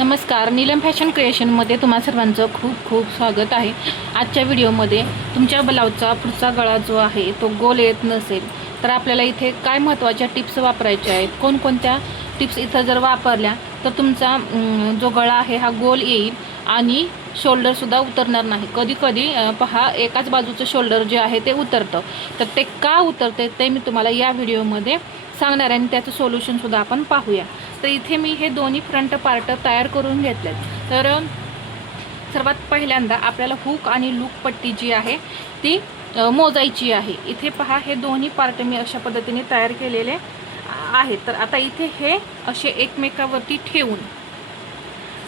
नमस्कार, नीलम फॅशन क्रिएशनमध्ये तुम्हा सर्वांचं खूप खूप स्वागत आहे। आजच्या व्हिडिओमध्ये तुमच्या ब्लाऊजचा पुढचा गळा जो आहे तो गोल येत नसेल तर आपल्याला इथे काय महत्त्वाच्या टिप्स वापरायच्या आहेत, कोणकोणत्या टिप्स इथं जर वापरल्या तर तुमचा जो गळा आहे हा गोल येईल आणि शोल्डरसुद्धा उतरणार नाही। कधी कधी पहा एकाच बाजूचं शोल्डर जे आहे ते उतरतं, तर ते का उतरते ते मी तुम्हाला या व्हिडिओमध्ये सांगणार आहे आणि त्याचं सोल्युशनसुद्धा आपण पाहूया। तर इथे मी हे दोन्ही फ्रंट पार्ट तयार करून घेतलेत। तर सर्वात पहिल्यांदा आपल्याला हुक आणि लूप पट्टी जी आहे ती मोजायची आहे। इथे पहा हे दोन्ही पार्ट मी अशा पद्धतीने तयार केलेले आहेत। तर आता इथे हे असे एकमेकावरती ठेवून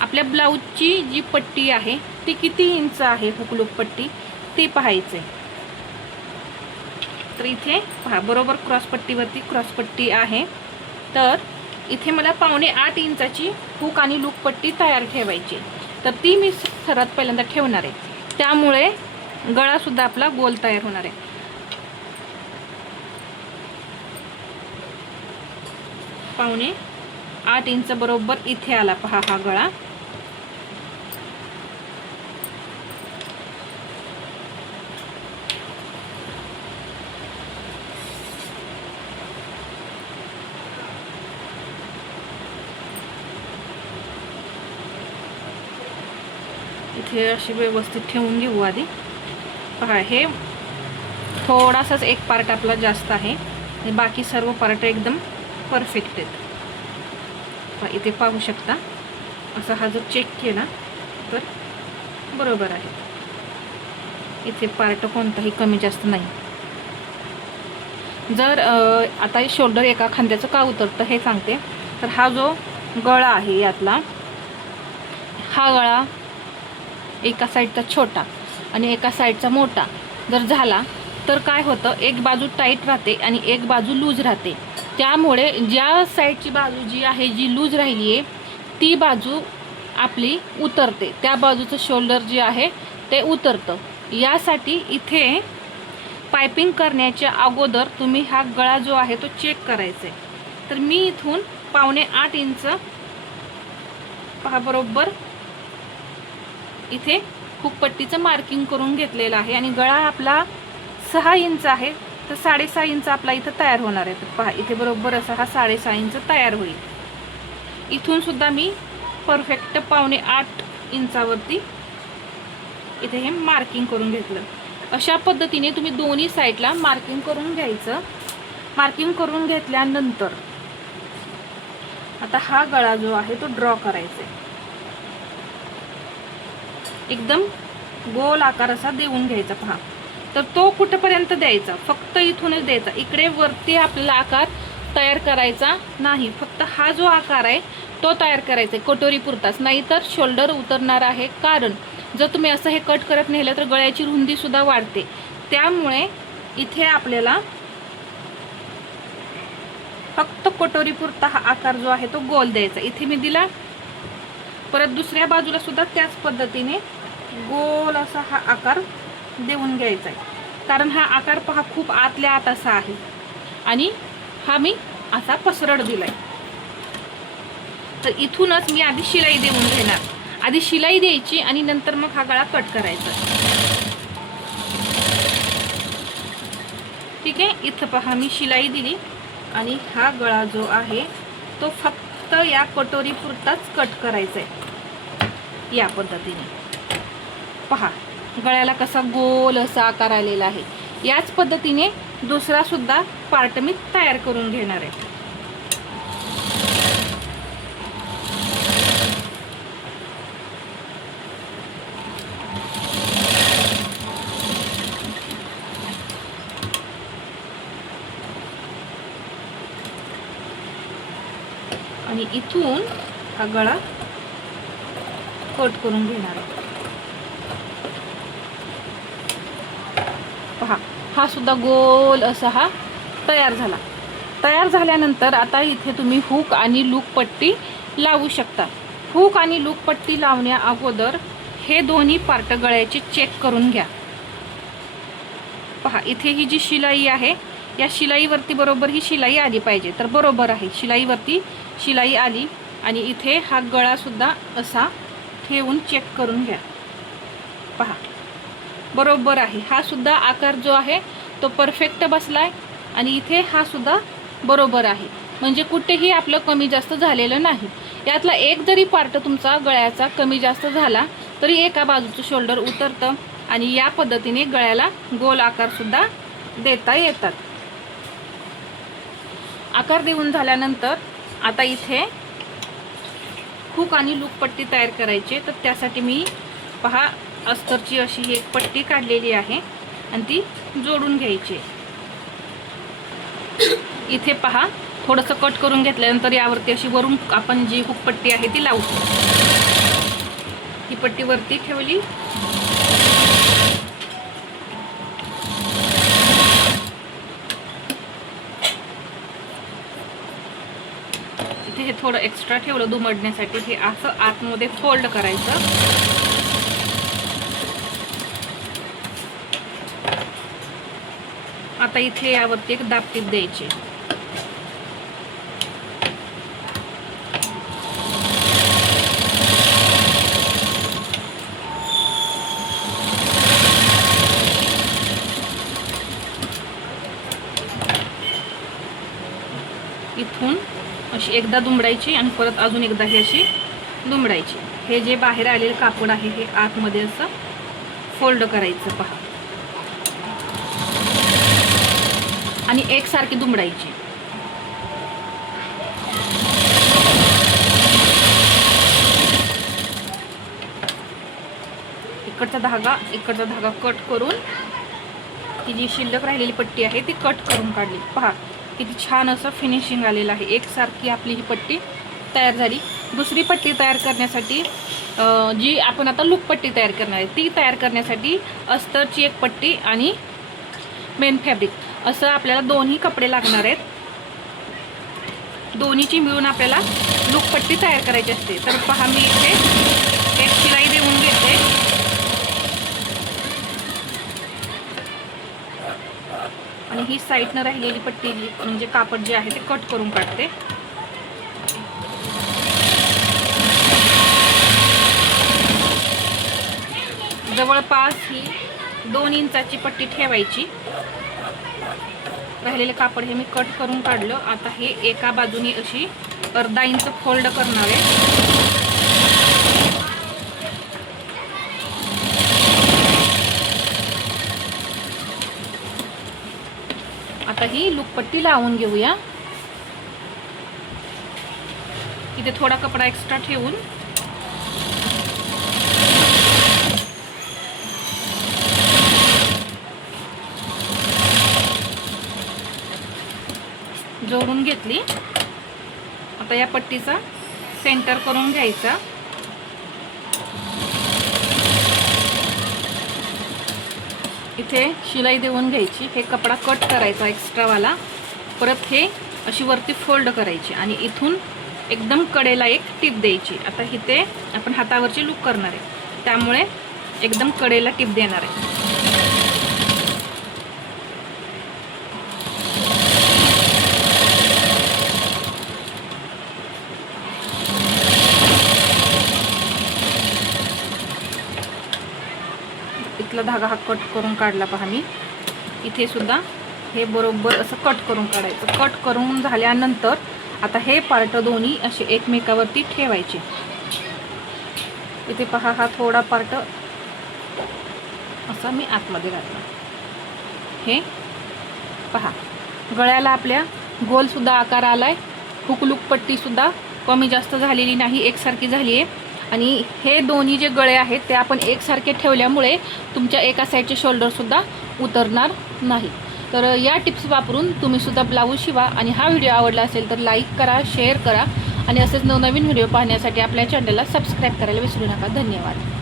आपल्या ब्लाऊजची जी पट्टी आहे ती किती इंच आहे हुक लूप पट्टी ती पाहायचे। तर इथे पहा बरोबर क्रॉस पट्टीवरती क्रॉस पट्टी आहे, तर इथे मला 7.5 इंचाची हुक आणि लूप पट्टी तयार ठेवायची। तर ती मी सर्वात पहिल्यांदा ठेवणार आहे, त्यामुळे गळासुद्धा आपला गोल तयार होणार आहे। 7.5 इंच बरोबर इथे आला पहा हा गळा। इथे अशी व्यवस्थित ठेवून घेऊ आधी। पहा हे थोडासाच एक पार्ट आपला जास्त आहे आणि बाकी सर्व पार्ट एकदम परफेक्ट आहेत। पहा इथे पाहू शकता, असा हा जर चेक केला तर बरोबर आहे, इथे पार्ट कोणताही कमी जास्त नाही। जर आता शोल्डर एका खांद्याचं का उतरतं हे सांगते। तर हा जो गळा आहे यातला हा गळा एका साईडचा छोटा आणि एका साईडचा मोठा जर झाला तर काय होतं, एक बाजू टाईट राहते आणि एक बाजू लूज राहते। त्यामुळे ज्या साईडची बाजू जी आहे जी लूज राहिली आहे ती बाजू आपली उतरते, त्या बाजूचं शोल्डर जे आहे ते उतरतं। यासाठी इथे पायपिंग करण्याच्या अगोदर तुम्ही हा गळा जो आहे तो चेक करायचा आहे। तर मी इथून 7.5 इंच पहा बरोबर इथे हुक पट्टीचं मार्किंग करून घेतलेलं आहे आणि गळा आपला 6 इंच आहे, तर 6.5 इंच आपला इथं तयार होणार आहे। तर पहा इथे बरोबर असा हा 6.5 इंच तयार होईल। इथून सुद्धा मी परफेक्ट 7.5 इंचावरती इथे हे मार्किंग करून घेतलं। अशा पद्धतीने तुम्ही दोन्ही साईडला मार्किंग करून घ्यायचं। मार्किंग करून घेतल्यानंतर आता हा गळा जो आहे तो ड्रॉ करायचा आहे। एकदम गोल आकार असा देऊन घ्यायचा पहा। तर तो कुठेपर्यंत द्यायचा, फक्त इथूनच द्यायचा, इकडे वरती आपल्याला आकार तयार करायचा नाही, फक्त हा जो आकार आहे तो तयार करायचा आहे कटोरी पुरताच, नाहीतर शोल्डर उतरणार आहे। कारण जर तुम्ही असं हे कट करत नेलं तर गळ्याची रुंदी सुद्धा वाढते, त्यामुळे इथे आपल्याला फक्त कटोरी पुरता हा आकार जो आहे तो गोल द्यायचा। इथे मी दिला, परत दुसऱ्या बाजूला सुद्धा त्याच पद्धतीने गोल असा हा आकार देऊन घ्यायचा आहे। कारण हा आकार पहा खूप आतल्या आत असा आहे आणि हा मी असा पसरट दिलाय। तर इथूनच मी आधी शिलाई देऊन घेणार, आधी शिलाई द्यायची आणि नंतर मग हा गळा कट करायचा। ठीक आहे, इथं पहा मी शिलाई दिली आणि हा गळा जो आहे तो फक्त या कटोरी पुरताच कट करायचा आहे। या पद्धतीने पहा गळ्याला कसा गोल असा आकार आलेला आहे। याच पद्धतीने दुसरा सुद्धा पार्ट मी तयार करून घेणार आहे। आणि इथून हा गळा कट करून घेणार आहे। पहा हा सुद्धा गोल असा हा तयार झाला। तयार झाल्यानंतर आता इथे तुम्ही हुक आणि लूप पट्टी लावू शकता। हुक आणि लूप पट्टी लावण्या अगोदर हे दोन्ही पार्ट गळ्याचे चेक करून घ्या। पहा इथे ही जी शिलाई आहे या शिलाईवरती बरोबर ही शिलाई आली पाहिजे, तर बरोबर आहे, शिलाईवरती शिलाई आली। आणि इथे हा गळासुद्धा असा ठेवून चेक करून घ्या. पहा बरोबर आहे. हा सुद्धा आकार जो आहे तो परफेक्ट बसलाय आणि इथे हा सुद्धा बरोबर आहे. म्हणजे कुठेही आपलं कमी जास्त झालेलं नाही. यातला एक जरी पार्ट तुमचा गळ्याचा कमी जास्त झाला तरी एका बाजूचं शोल्डर उतरतं आणि या पद्धतीने गळ्याला गोल आकार सुद्धा देता येतात. आकार देऊन झाल्यानंतर आता इथे हुक आणि लूप पट्टी तयार करायची. तर त्यासाठी मी पहा अस्तरची अशी एक पट्टी काढलेली आहे आणि ती जोडून घ्यायची. इथे पहा थोडंसं कट करून घेतल्यानंतर यावरती अशी वरून आपण जी हुक पट्टी आहे ती लावतो. ही पट्टी वरती ठेवली. इथे हे थोडं एक्स्ट्रा ठेवलं दुमडण्यासाठी. हे असं आतमध्ये फोल्ड करायचं. आता इथे यावरती एक दाबटीप द्यायची. इथून अशी एकदा दुमडायची आणि परत अजून एकदा ही अशी दुमडायची. हे जे बाहेर आलेलं कापड आहे हे आतमध्ये असं फोल्ड करायचं पहा आणि एकसारखी दुमडायची. इकडचा धागा कट करून ही जी शिल्लक राहिलेली पट्टी आहे ती कट करून काढली. पहा किती छान असं फिनिशिंग आलेलं आहे. एकसारखी आपली ही पट्टी तयार झाली. दुसरी पट्टी तयार करण्यासाठी जी आपण आता लूप पट्टी तयार करणार आहे ती तयार करण्यासाठी अस्तरची एक पट्टी आणि मेन फॅब्रिक असं आपल्याला दोन्ही कपडे लागणार आहेत. दोन्हीची मिळून आपल्याला लूप पट्टी तयार करायची असते. तर पहा मी इथे एक शिलाई देऊन घेते आणि ही साईडनं राहिलेली पट्टी म्हणजे कापड जे आहे ते कट करून काढते. जवळपास ही 2 इंचाची पट्टी ठेवायची. राहिलेले कापड हे मी कट करून काढलं. आता हे एका बाजूने अशी अर्धा इंच फोल्ड करणार आहे. आता ही लूप पट्टी लावून घेऊया. इथे थोडा कपडा एक्स्ट्रा ठेवून जोडून घेतली. आता या पट्टीचा सेंटर करून घ्यायचा. इथे शिलाई देऊन घ्यायची. हे कपडा कट करायचा एक्स्ट्रावाला. परत हे अशी वरती फोल्ड करायची आणि इथून एकदम कडेला एक टिप द्यायची. आता इथे आपण हातावरची लूक करणार आहे त्यामुळे एकदम कडेला टिप देणार आहे. इथला धागा हा कट करून काढला पहा मी. इथे सुद्धा हे बरोबर असं कट करून काढायचं. कट करून झाल्यानंतर आता हे पार्ट दोन्ही असे एकमेकावरती ठेवायचे. इथे पहा हा थोडा पार्ट असा मी आतमध्ये घातला. हे पहा गळ्याला आपल्या गोल सुद्धा आकार आलाय. हुकलूक पट्टी सुद्धा कमी जास्त झालेली नाही, एकसारखी झाली आहे. आणि हे दोन्ही जे गळे आहेत ते आपण एकसारखे ठेवल्यामुळे तुमच्या एका साईडचे शोल्डरसुद्धा उतरणार नाही. तर या टिप्स वापरून तुम्ही सुद्धा ब्लाऊज शिवा. आणि हा व्हिडिओ आवडला असेल तर लाईक करा, शेअर करा आणि असेच नवनवीन व्हिडिओ पाहण्यासाठी आपल्या चॅनलला सबस्क्राईब करायला विसरू नका. धन्यवाद.